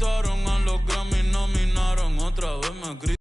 mataron, a los Grammy nominaron, otra vez me gritaron.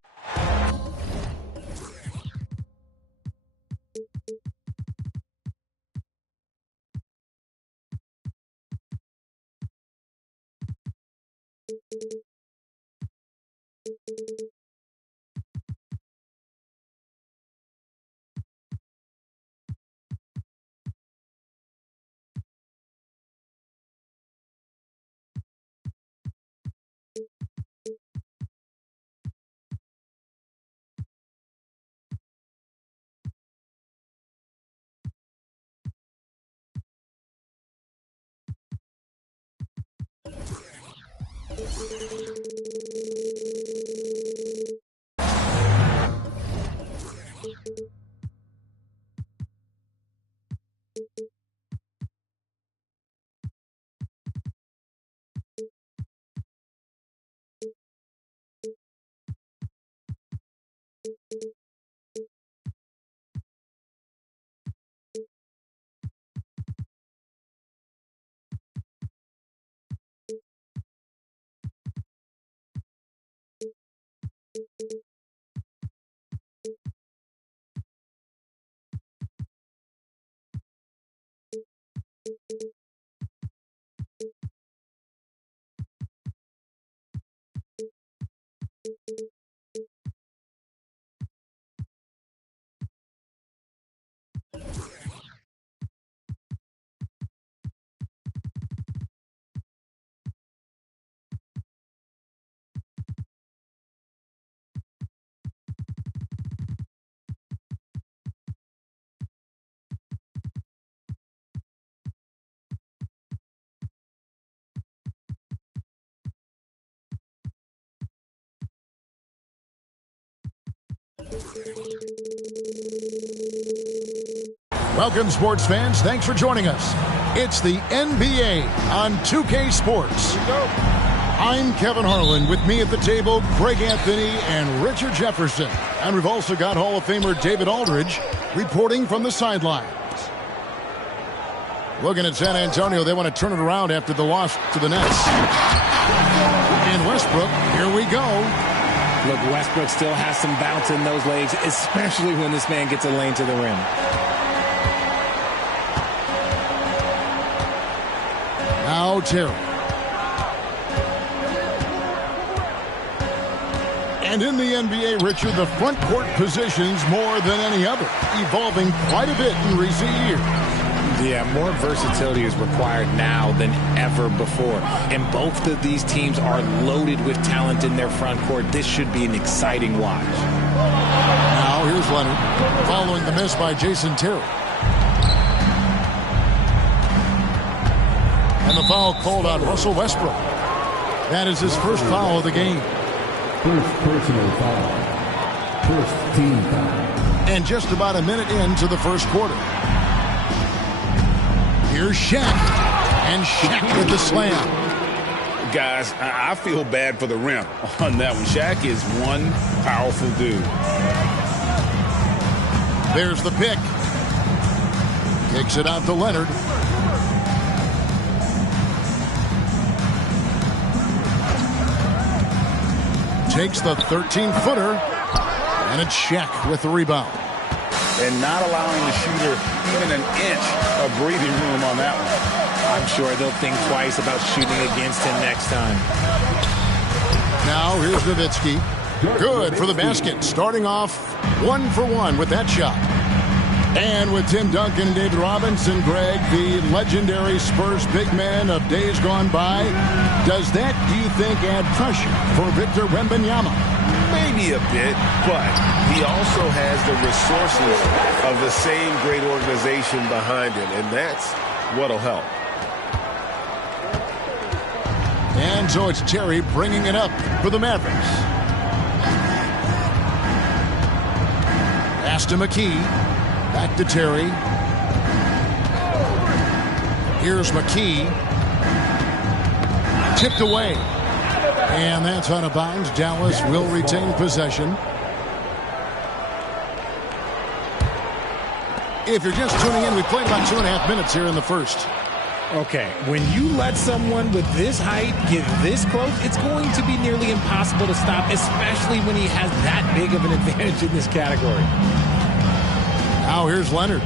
Welcome, sports fans. Thanks for joining us. It's the NBA on 2K Sports. I'm Kevin Harlan. With me at the table, Greg Anthony and Richard Jefferson. And we've also got Hall of Famer David Aldridge reporting from the sidelines. Looking at San Antonio, they want to turn it around after the loss to the Nets. And Westbrook, here we go. Look, Westbrook still has some bounce in those legs, especially when this man gets a lane to the rim. Now Terry. And in the NBA, Richard, the front court positions more than any other, evolving quite a bit in recent years. Yeah, more versatility is required now than ever before. And both of these teams are loaded with talent in their front court. This should be an exciting watch. Now here's Leonard, following the miss by Jason Terry. And the foul called on Russell Westbrook. That is his first foul of the game. First personal foul. First team foul. And just about a minute into the first quarter. Here's Shaq. And Shaq with the slam. Guys, I feel bad for the rim on that one. Shaq is one powerful dude. There's the pick. Kicks it out to Leonard. Takes the 13-footer, and it's Shaq with the rebound. And not allowing the shooter even an inch of breathing room on that one. I'm sure they'll think twice about shooting against him next time. Now here's Nowitzki. Good for the basket, starting off 1 for 1 with that shot. And with Tim Duncan and David Robinson, Greg, the legendary Spurs big man of days gone by, does that, do you think, add pressure for Victor Wembanyama? Maybe a bit, but he also has the resources of the same great organization behind him, and that's what'll help. And so it's Terry bringing it up for the Mavericks. Pass to McKee. Back to Terry. Here's McKee. Tipped away. And that's out of bounds. Dallas will retain possession. If you're just tuning in, we played about 2.5 minutes here in the first. Okay, when you let someone with this height get this close, it's going to be nearly impossible to stop, especially when he has that big of an advantage in this category. Now here's Leonard.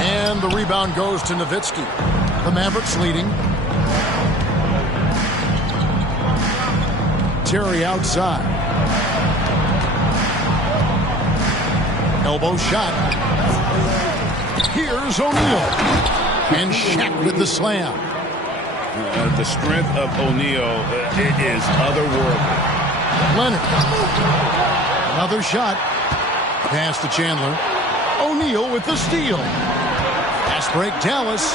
And the rebound goes to Nowitzki. The Mavericks leading. Terry outside. Elbow shot. Here's O'Neal. And Shaq with the slam. The strength of O'Neal is otherworldly. Leonard. Another shot. Pass to Chandler. O'Neal with the steal. Fast break, Dallas.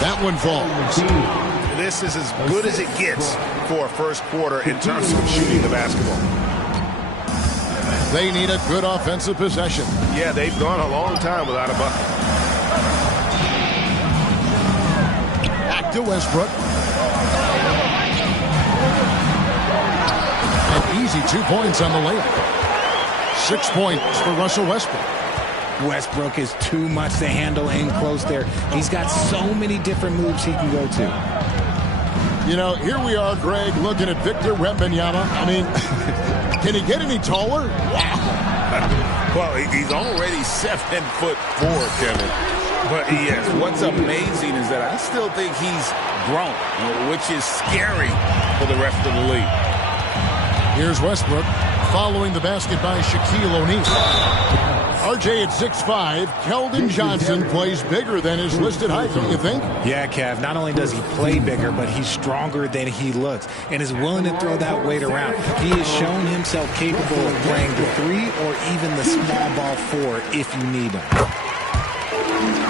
That one falls. This is as good as it gets for a first quarter in terms of shooting the basketball. They need a good offensive possession. Yeah, they've gone a long time without a bucket. Back to Westbrook. An easy 2 points on the layup. 6 points for Russell Westbrook. Westbrook is too much to handle in close there. He's got so many different moves he can go to. You know, here we are, Greg, looking at Victor Wembanyama. I mean, can he get any taller? Wow. Well, he's already 7'4", Kevin. But yes, what's amazing is that I still think he's grown, which is scary for the rest of the league. Here's Westbrook following the basket by Shaquille O'Neal. RJ at 6'5", Keldon Johnson plays bigger than his listed height, don't you think? Yeah, Kev, not only does he play bigger, but he's stronger than he looks and is willing to throw that weight around. He has shown himself capable of playing the 3 or even the small ball 4 if you need him.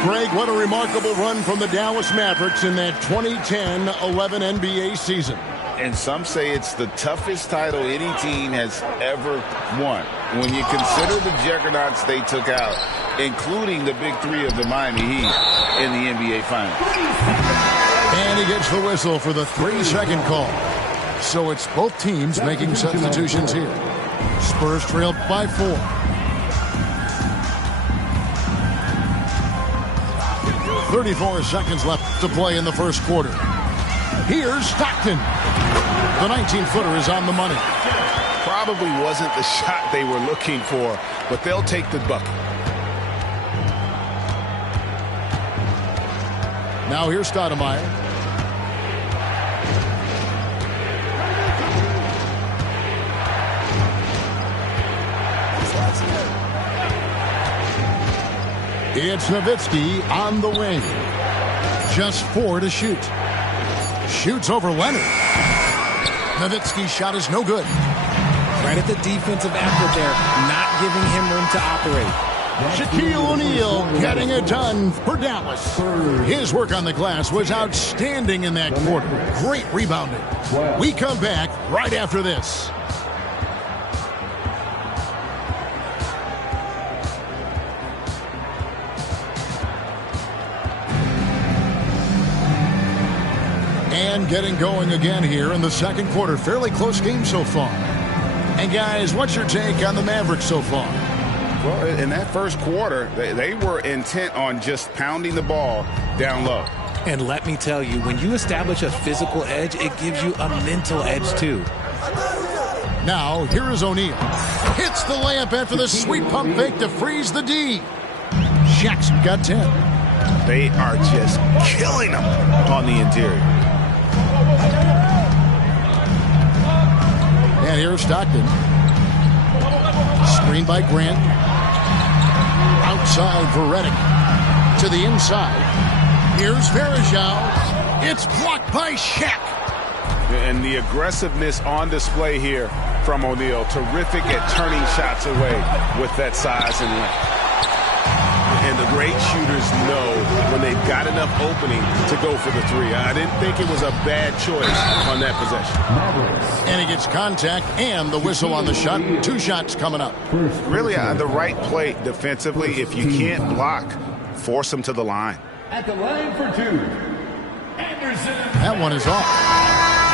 Greg, what a remarkable run from the Dallas Mavericks in that 2010-11 NBA season. And some say it's the toughest title any team has ever won. When you consider the juggernauts they took out, including the big 3 of the Miami Heat in the NBA Finals. And he gets the whistle for the 3-second call. So it's both teams making substitutions here. Spurs trailed by 4. .34 seconds left to play in the first quarter. Here's Stockton. The 19-footer is on the money. Probably wasn't the shot they were looking for, but they'll take the bucket. Now here's Stoudemire. It's Nowitzki on the wing. Just 4 to shoot. Shoots over Leonard. Nowitzki's shot is no good. Credit the defensive effort there, not giving him room to operate. Shaquille O'Neal getting it done for Dallas. His work on the glass was outstanding in that quarter. Great rebounding. We come back right after this. And getting going again here in the second quarter. Fairly close game so far. And guys, what's your take on the Mavericks so far? Well, in that first quarter, they were intent on just pounding the ball down low. And let me tell you, when you establish a physical edge, it gives you a mental edge too. Now, here is O'Neal. Hits the layup after the sweet pump fake to freeze the D. Shaq's got 10. They are just killing them on the interior. And here's Stockton. Screen by Grant. Outside for Redick. To the inside. Here's Varejao. It's blocked by Shaq. And the aggressiveness on display here from O'Neal. Terrific at turning shots away with that size and length. And the great shooters know when they've got enough opening to go for the 3. I didn't think it was a bad choice on that possession. And he gets contact and the whistle on the shot. 2 shots coming up. Really, the right play defensively. If you can't block, force them to the line. At the line for 2, Anderson. That one is off.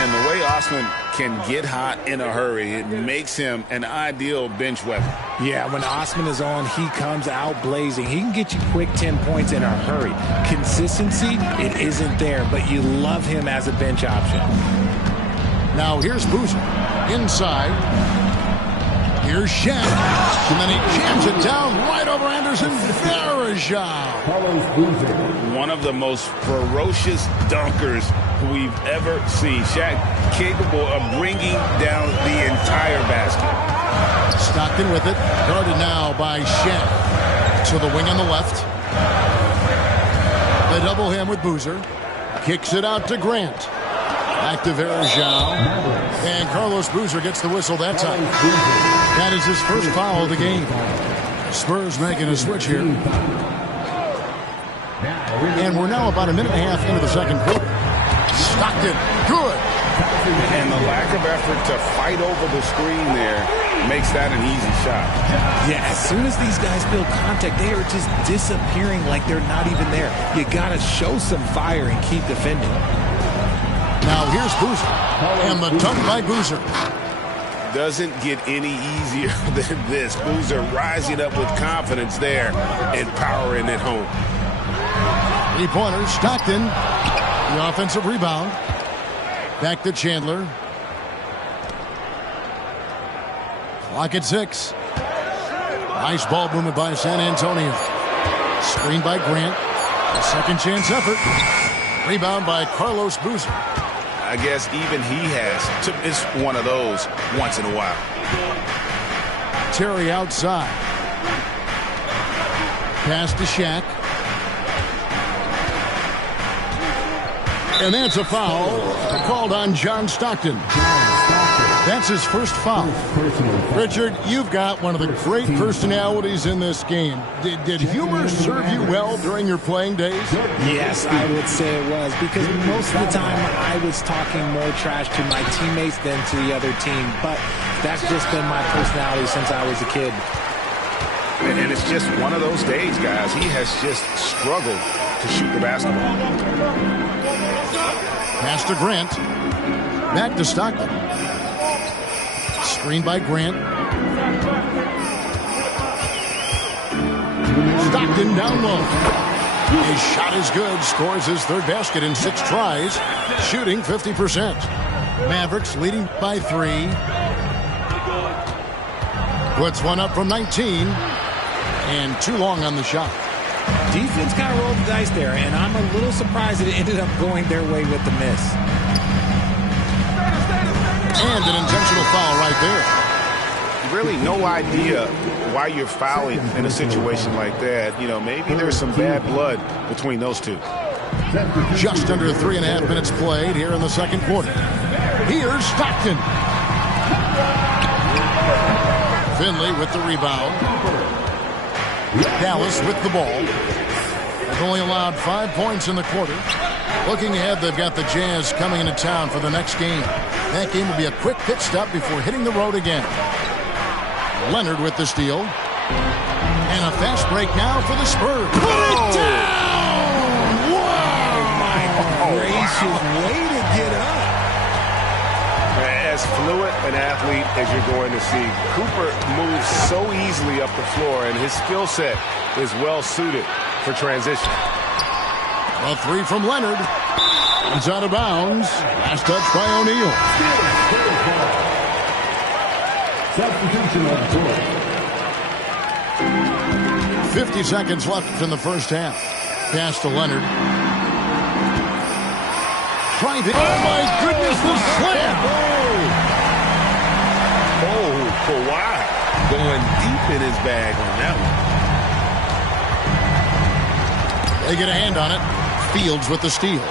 And the way Osman can get hot in a hurry, it makes him an ideal bench weapon. Yeah, when Osman is on, he comes out blazing. He can get you quick 10 points in a hurry. Consistency, it isn't there, but you love him as a bench option. Now here's Boozer. Inside. Here's Shaq. And then he jams it down right over Anderson. Varejao. One of the most ferocious dunkers we've ever seen. Shaq capable of bringing down the entire basket. Stockton with it. Guarded now by Shaq. To the wing on the left. They double him with Boozer. Kicks it out to Grant. Back to Varejao. And Carlos Boozer gets the whistle that time. That is his first foul of the game. Spurs making a switch here. And we're now about a minute and a half into the second quarter. Stockton, good. And the lack of effort to fight over the screen there makes that an easy shot. Yeah, as soon as these guys feel contact, they are just disappearing like they're not even there. You got to show some fire and keep defending. Now here's Boozer. And the dunk by Boozer. Doesn't get any easier than this. Boozer rising up with confidence there and powering it home. 3-pointer, Stockton. The offensive rebound. Back to Chandler. Clock at 6. Nice ball movement by San Antonio. Screen by Grant. A second chance effort. Rebound by Carlos Boozer. I guess even he has to miss one of those once in a while. Terry outside. Pass to Shaq. And that's a foul called on John Stockton. That's his first foul. Richard, you've got one of the great personalities in this game. Did humor serve you well during your playing days? Yes, I would say it was, because most of the time I was talking more trash to my teammates than to the other team. But that's just been my personality since I was a kid. And it's just one of those days, guys. He has just struggled to shoot the basketball. Pass to Grant. Back to Stockton. Screen by Grant. Stockton down low. His shot is good. Scores his third basket in 6 tries. Shooting 50%. Mavericks leading by 3. Puts one up from 19. And too long on the shot. Defense kind of rolled the dice there, and I'm a little surprised that it ended up going their way with the miss. And an intentional foul right there. Really no idea why you're fouling in a situation like that. You know, maybe there's some bad blood between those two. Just under 3.5 minutes played here in the second quarter. Here's Stockton. Finley with the rebound. Dallas with the ball. They've only allowed 5 points in the quarter. Looking ahead, they've got the Jazz coming into town for the next game. That game will be a quick pit stop before hitting the road again. Leonard with the steal. And a fast break now for the Spurs. Put it down! Wow! My gracious, way to get up. As fluid an athlete as you're going to see, Cooper moves so easily up the floor, and his skill set is well suited for transition. A 3 from Leonard. It's out of bounds. Last touch by O'Neal. Substitution on court. 50 seconds left in the first half. Pass to Leonard. Tried it. Oh, my goodness, the slam. Oh, Kawhi going deep in his bag on that one. They get a hand on it. Fields with the steal.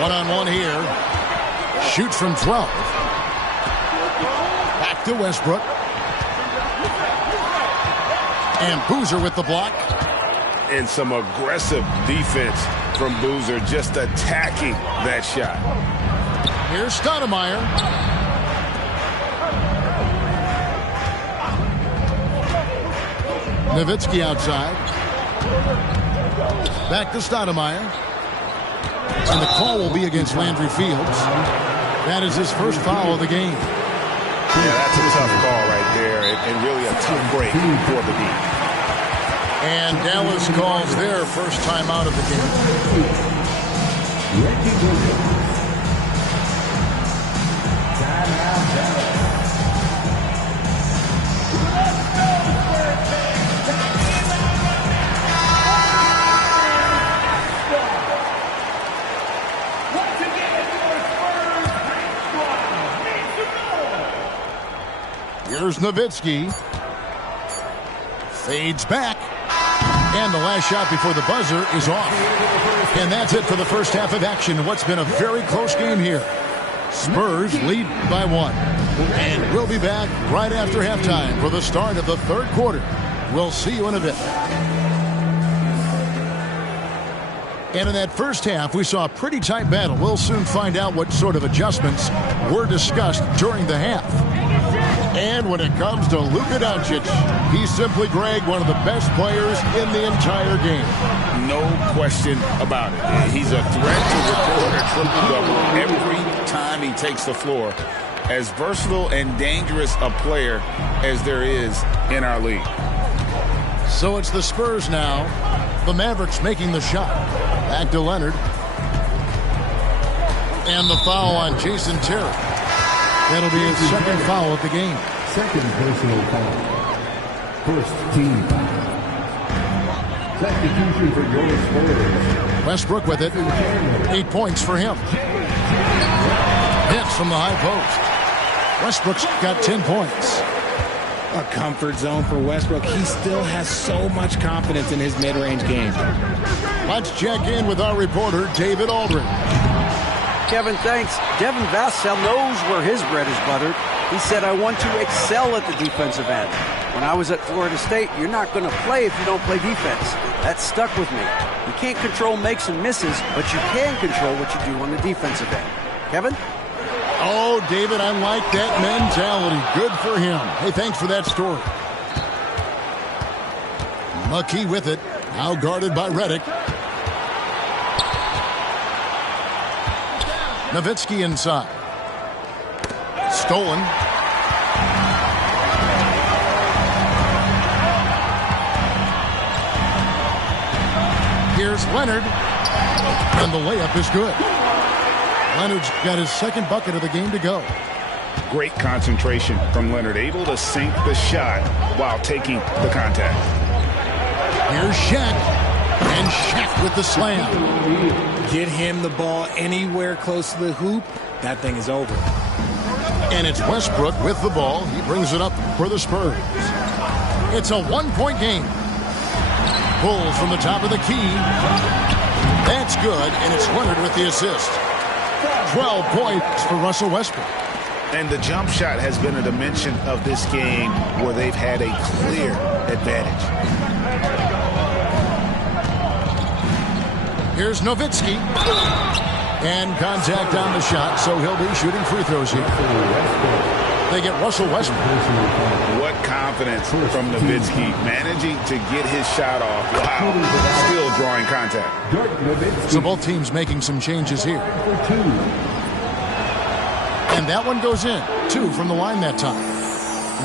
One-on-one here. Shoots from 12. Back to Westbrook. And Boozer with the block. And some aggressive defense from Boozer, just attacking that shot. Here's Stoudemire. Nowitzki outside. Back to Stoudemire. And the call will be against Landry Fields. That is his first foul of the game. Yeah, that's a tough call right there, and really a tough break for the D. And Dallas calls their first time out of the game. Here's Nowitzki. Fades back. And the last shot before the buzzer is off. And that's it for the first half of action. What's been a very close game here. Spurs lead by 1. And we'll be back right after halftime for the start of the third quarter. We'll see you in a bit. And in that first half, we saw a pretty tight battle. We'll soon find out what sort of adjustments were discussed during the half. And when it comes to Luka Doncic, he's simply, Greg, one of the best players in the entire game. No question about it. He's a threat to record a triple-double every time he takes the floor. As versatile and dangerous a player as there is in our league. So it's the Spurs now. The Mavericks making the shot. Back to Leonard. And the foul on Jason Terry. That'll be his second foul of the game. Second personal foul. First team foul. Substitution for your Spurs. Westbrook with it. 8 points for him. Hits from the high post. Westbrook's got 10 points. A comfort zone for Westbrook. He still has so much confidence in his mid-range game. Let's check in with our reporter, David Aldridge. Kevin, thanks. Devin Vassell knows where his bread is buttered. He said, I want to excel at the defensive end. When I was at Florida State, you're not going to play if you don't play defense. That stuck with me. You can't control makes and misses, but you can control what you do on the defensive end. Kevin? Oh, David, I like that mentality. Good for him. Hey, thanks for that story. McKee with it. Now guarded by Redick. Nowitzki inside. Stolen. Here's Leonard. And the layup is good. Leonard's got his second bucket of the game to go. Great concentration from Leonard. Able to sink the shot while taking the contact. Here's Shaq. And Shaq with the slam. Get him the ball anywhere close to the hoop. That thing is over. And it's Westbrook with the ball. He brings it up for the Spurs. It's a one-point game. Pulls from the top of the key. That's good, and it's Leonard with the assist. 12 points for Russell Westbrook. And the jump shot has been a dimension of this game where they've had a clear advantage. Here's Nowitzki. And contact on the shot, so he'll be shooting free throws here. They get Russell Westbrook. What confidence from Nowitzki, managing to get his shot off while still drawing contact. So both teams making some changes here. And that one goes in. 2 from the line that time.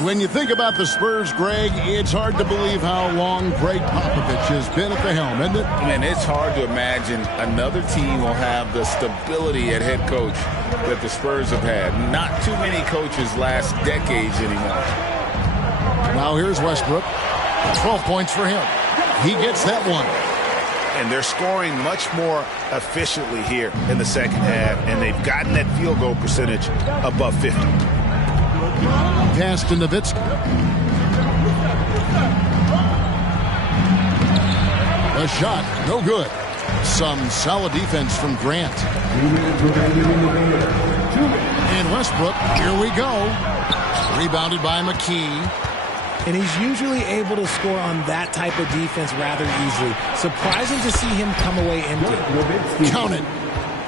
When you think about the Spurs, Greg, it's hard to believe how long Greg Popovich has been at the helm, isn't it? And it's hard to imagine another team will have the stability at head coach that the Spurs have had. Not too many coaches last decades anymore. Now here's Westbrook. 12 points for him. He gets that one. And they're scoring much more efficiently here in the second half, and they've gotten that field goal percentage above 50. Pass to Nowitzki. A shot, no good. Some solid defense from Grant. And Westbrook, here we go. Rebounded by McKee. And he's usually able to score on that type of defense rather easily. Surprising to see him come away empty. Count it.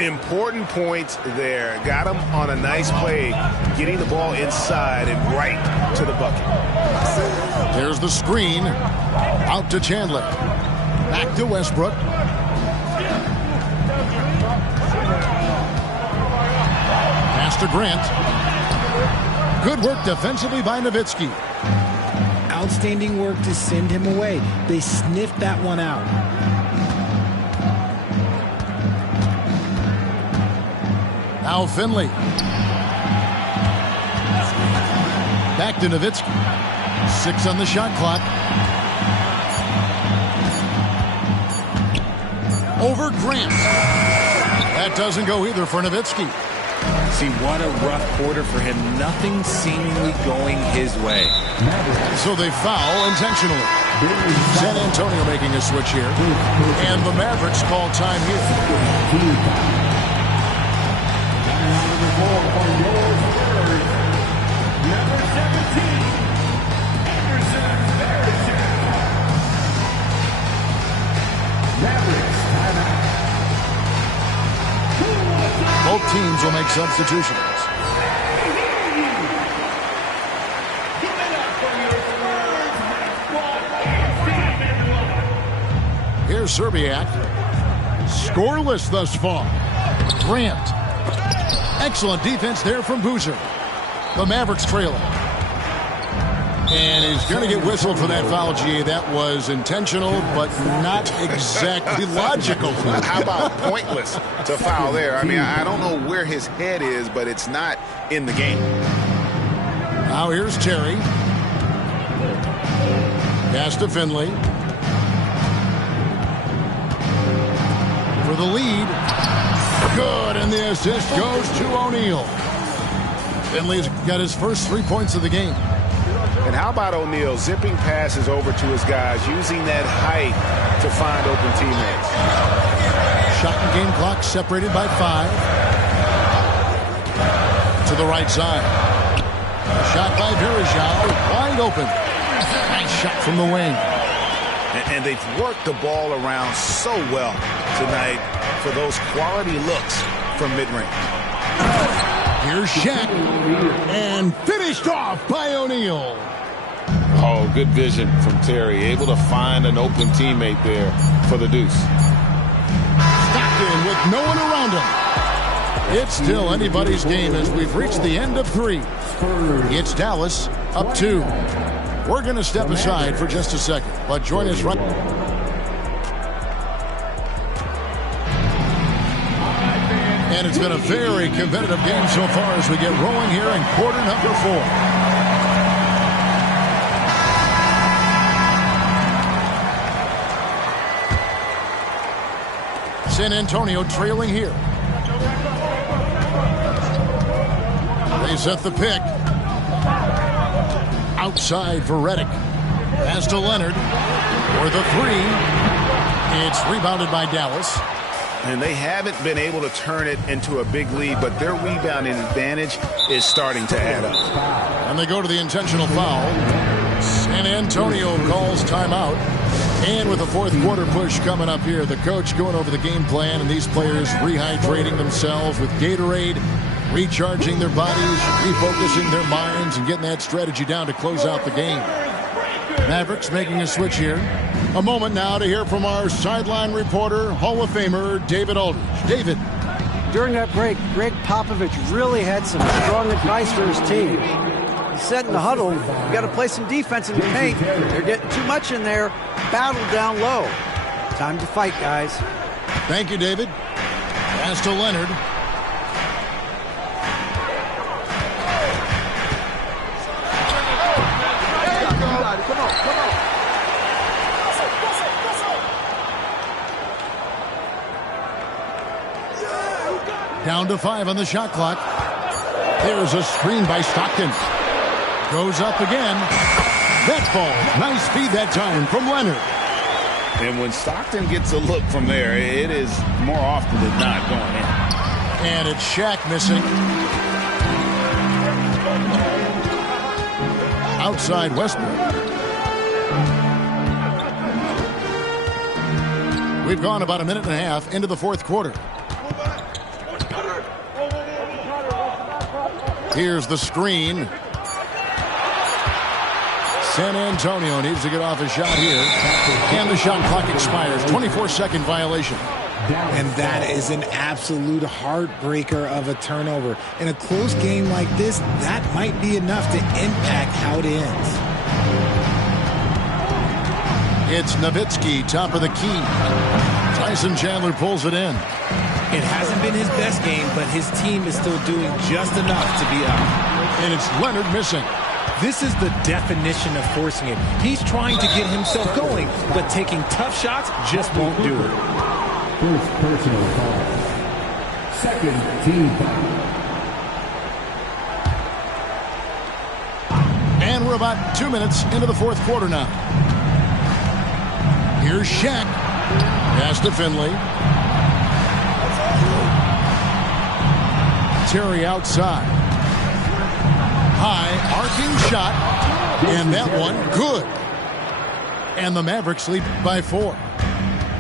Important points there. Got him on a nice play, getting the ball inside and right to the bucket. There's the screen. Out to Chandler. Back to Westbrook. Pass to Grant. Good work defensively by Nowitzki. Outstanding work to send him away. They sniffed that one out. Now Finley. Back to Nowitzki. 6 on the shot clock. Over Grant. That doesn't go either for Nowitzki. See, what a rough quarter for him. Nothing seemingly going his way. So they foul intentionally. San Antonio making a switch here. And the Mavericks call time here. Both teams will make substitutions. Here's Serbiak. Scoreless thus far. Grant. Excellent defense there from Boozer. The Mavericks trailing. And he's going to get whistled for that foul, GA. That was intentional, but not exactly logical. How about pointless to foul there? I mean, I don't know where his head is, but it's not in the game. Now here's Terry. Pass to Finley. For the lead. Good, and the assist goes to O'Neal. Finley's got his first 3 points of the game. And how about O'Neal zipping passes over to his guys, using that height to find open teammates. Shot and game clock separated by 5. To the right side. Shot by Virajao, wide open. Nice shot from the wing. And they've worked the ball around so well tonight for those quality looks from mid-range. Here's Shaq. And finished off by O'Neal. Oh, good vision from Terry. Able to find an open teammate there for the deuce. Stockton with no one around him. It's still anybody's game as we've reached the end of 3. It's Dallas up 2. We're going to step aside for just a second, but join us right. And it's been a very competitive game so far as we get rolling here in quarter number 4. San Antonio trailing here. They set the pick. Outside for Redick. Pass to Leonard. For the 3. It's rebounded by Dallas. And they haven't been able to turn it into a big lead, but their rebounding advantage is starting to add up. And they go to the intentional foul. San Antonio calls timeout. And with the fourth quarter push coming up here, the coach going over the game plan and these players rehydrating themselves with Gatorade, recharging their bodies, refocusing their minds, and getting that strategy down to close out the game. Mavericks making a switch here. A moment now to hear from our sideline reporter, Hall of Famer David Aldridge. David. During that break, Greg Popovich really had some strong advice for his team. He said in the huddle, you got to play some defense in the paint. They're getting too much in there. Battle down low. Time to fight, guys. Thank you, David. Pass to Leonard. Down to 5 on the shot clock. There's a screen by Stockton. Goes up again. That falls. Nice feed that time from Leonard. And when Stockton gets a look from there, it is more often than not going in. And it's Shaq missing. Outside Westbrook. We've gone about a minute and a half into the fourth quarter. Here's the screen. San Antonio needs to get off a shot here. And the shot clock expires. 24-second violation. And that is an absolute heartbreaker of a turnover. In a close game like this, that might be enough to impact how it ends. It's Nowitzki, top of the key. Tyson Chandler pulls it in. It hasn't been his best game, but his team is still doing just enough to be up. And it's Leonard missing. This is the definition of forcing it. He's trying to get himself going, but taking tough shots just won't do it. First personal foul. Second team foul. And we're about 2 minutes into the fourth quarter now. Here's Shaq. Pass to Finley. Terry outside. High arcing shot. And that one good. And the Mavericks lead by 4.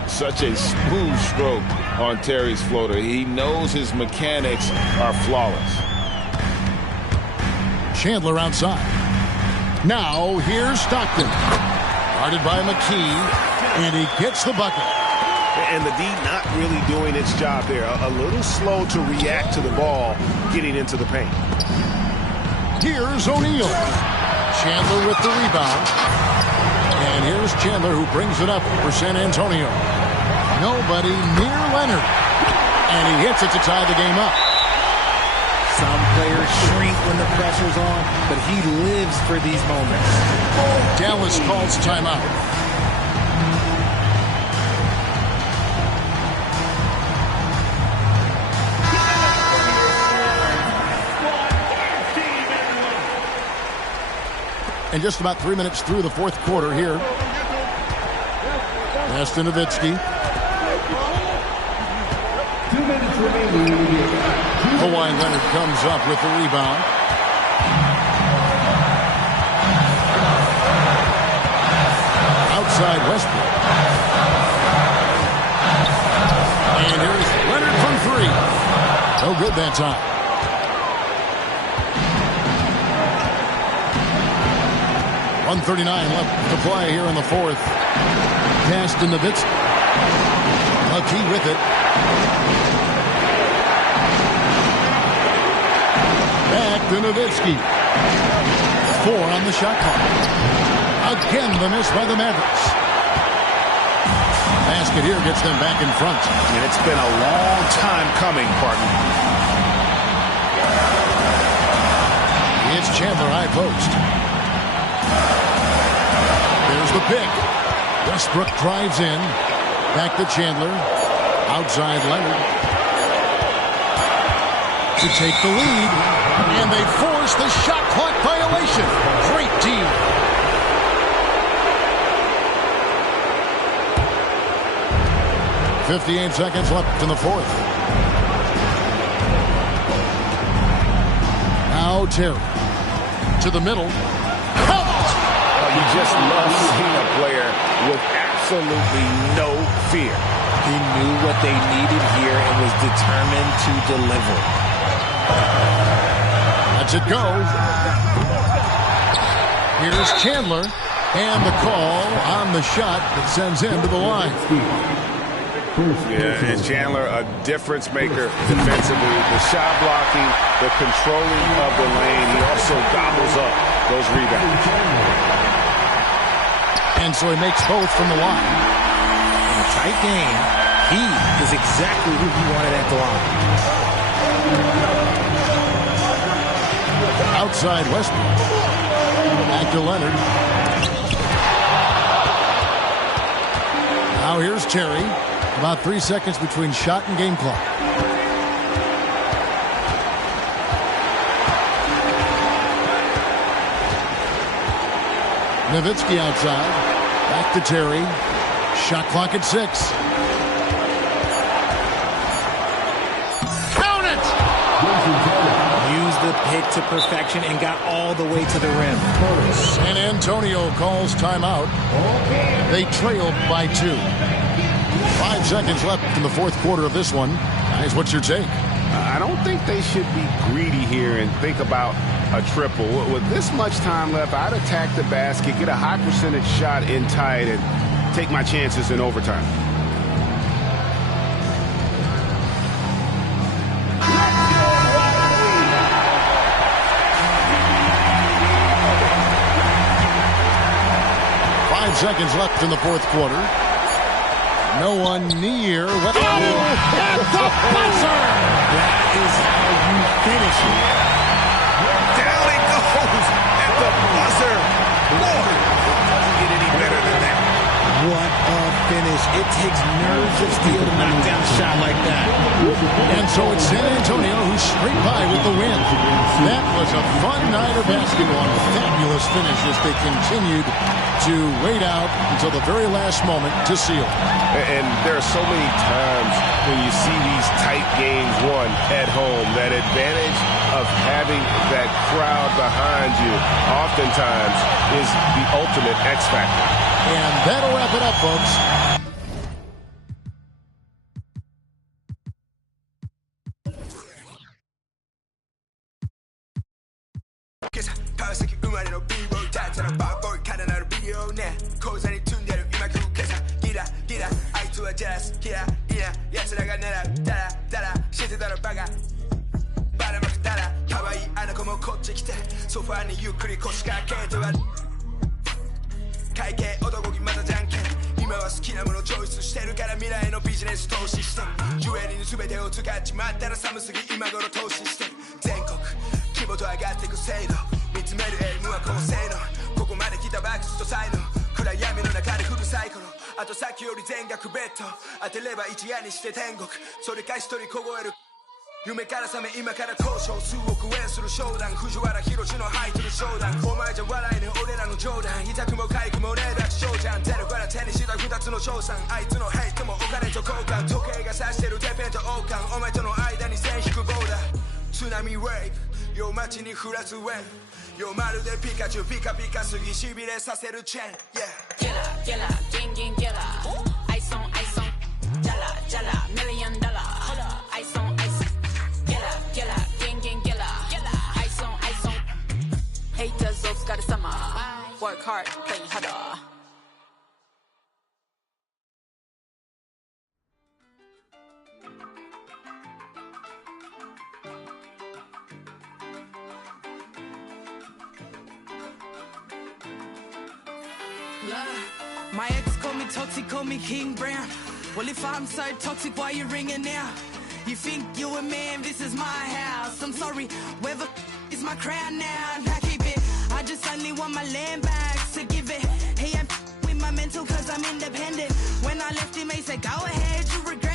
Such a smooth stroke on Terry's floater. He knows his mechanics are flawless. Chandler outside. Now here's Stockton. Guarded by McKee. And he gets the bucket. And the D not really doing its job there. A little slow to react to the ball getting into the paint. Here's O'Neal. Chandler with the rebound. And here's Chandler who brings it up for San Antonio. Nobody near Leonard. And he hits it to tie the game up. Some players shrink when the pressure's on, but he lives for these moments. Dallas calls timeout. And just about 3 minutes through the fourth quarter here. Pass to Nowitzki. 2 minutes remaining. Kawhi Leonard comes up with the rebound. Outside Westbrook. And here's Leonard from 3. No good that time. .139 left to play here in the fourth. Pass to Nowitzki. McKee with it. Back to Nowitzki. 4 on the shot clock. Again, the miss by the Mavericks. Basket here gets them back in front. And it's been a long time coming, partner. It's Chandler high post. There's the pick. Westbrook drives in. Back to Chandler. Outside Leonard. To take the lead. And they force the shot clock violation. Great team. .58 seconds left in the fourth. Now Terry. To the middle. You just love seeing a player with absolutely no fear. He knew what they needed here and was determined to deliver. Lets it go. Here's Chandler. And the call on the shot that sends him to the line. Yeah, and Chandler, a difference maker defensively. The shot blocking, the controlling of the lane. He also gobbles up those rebounds. And so he makes both from the line. In a tight game, he is exactly who he wanted at the line. Outside Westbrook. Back to Leonard. Now here's Terry. About 3 seconds between shot and game clock. Nowitzki outside. Back to Terry. Shot clock at 6. Count it! Used the pick to perfection and got all the way to the rim. San Antonio calls timeout. They trail by 2. 5 seconds left in the fourth quarter of this one. Guys, what's your take? I don't think they should be greedy here and think about a triple. With this much time left, I'd attack the basket, get a high percentage shot in tight, and take my chances in overtime. seconds left in the fourth quarter. No one near. At the buzzer! That is how you finish it. Down it goes at the buzzer. Boy, it doesn't get any better than that. What a finish. It takes nerves of steel to knock down a shot like that. And so it's San Antonio who scraped by with the win. That was a fun night of basketball. A fabulous finish as they continued to wait out until the very last moment to seal. And there are so many times when you see these tight games won at home, that advantage of having that crowd behind you oftentimes is the ultimate X factor. And that'll wrap it up, folks. Work hard, play harder. My ex call me toxic, call me King Brown. Well, if I'm so toxic, why you ringing now? You think you a man, this is my house. I'm sorry, where the is my crown now? I keep it, I just only want my land back to give it. He ain't with my mental cause I'm independent. When I left him, he said, go ahead, you regret